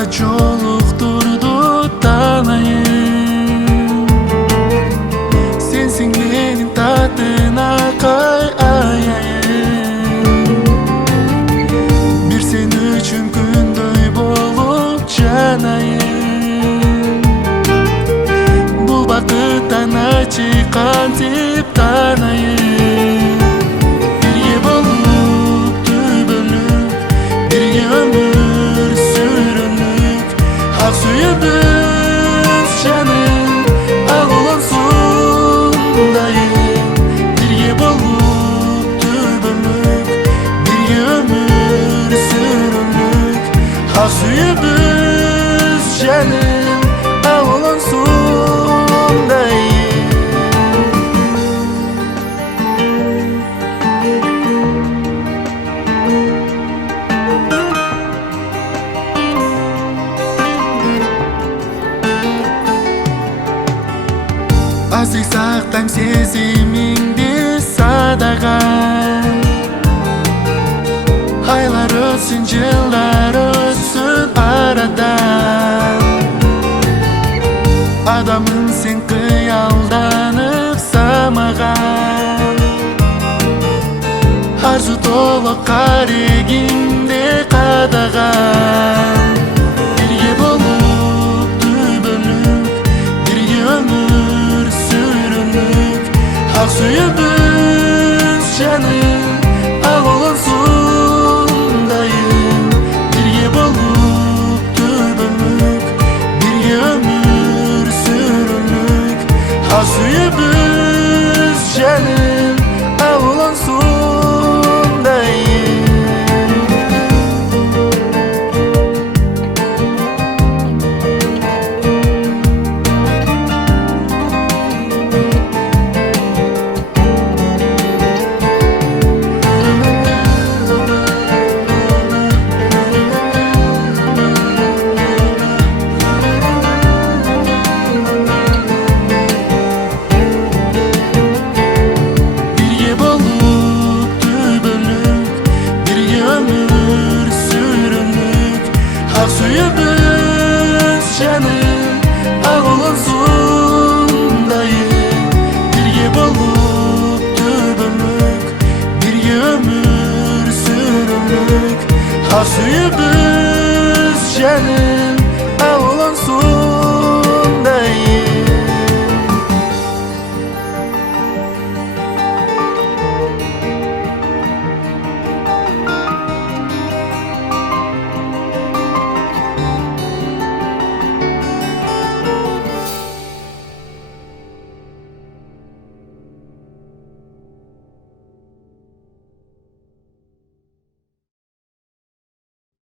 Ага жолуктурду таанайын, сенсиң менин татынакай аяйын. Бир сен үчүн күндөй болуп жанайын. Бул бакыттан ачы кантип таанайын. Бирге болуп түбөлүк, бирге өмүр сүрүнүк. Ак сүйүбүз жаным, ал улансундайын. Бирге болуп түбөлүк, бирге өмүр сүрүнүк. Ак сүйүбүз жаным, ал улансундайын. Азык сактайм сезимиңди садага. Айлар өтсүн, жылдар өтсүн арадан. Адамым сен кыялданып самаган. Арзу толо карегимде кадаган. Бирге болуп түбөлүк, бирге өмүр сүрүнүк. Ак сүйүбүз жаным, ал улансундайын. Бирге болуп түбөлүк, бирге өмүр сүрүнүк. Ак сүйүбүз жаным, ал улансундайын. Бирге болуп түбөлүк, бирге өмүр сүрүнүк. Ак сүйүбүз жаным, ал улансундайын. Бирге болуп түбөлүк, бирге өмүр сүрүнүк. Ак сүйүбүз жаным, ал улансундайын.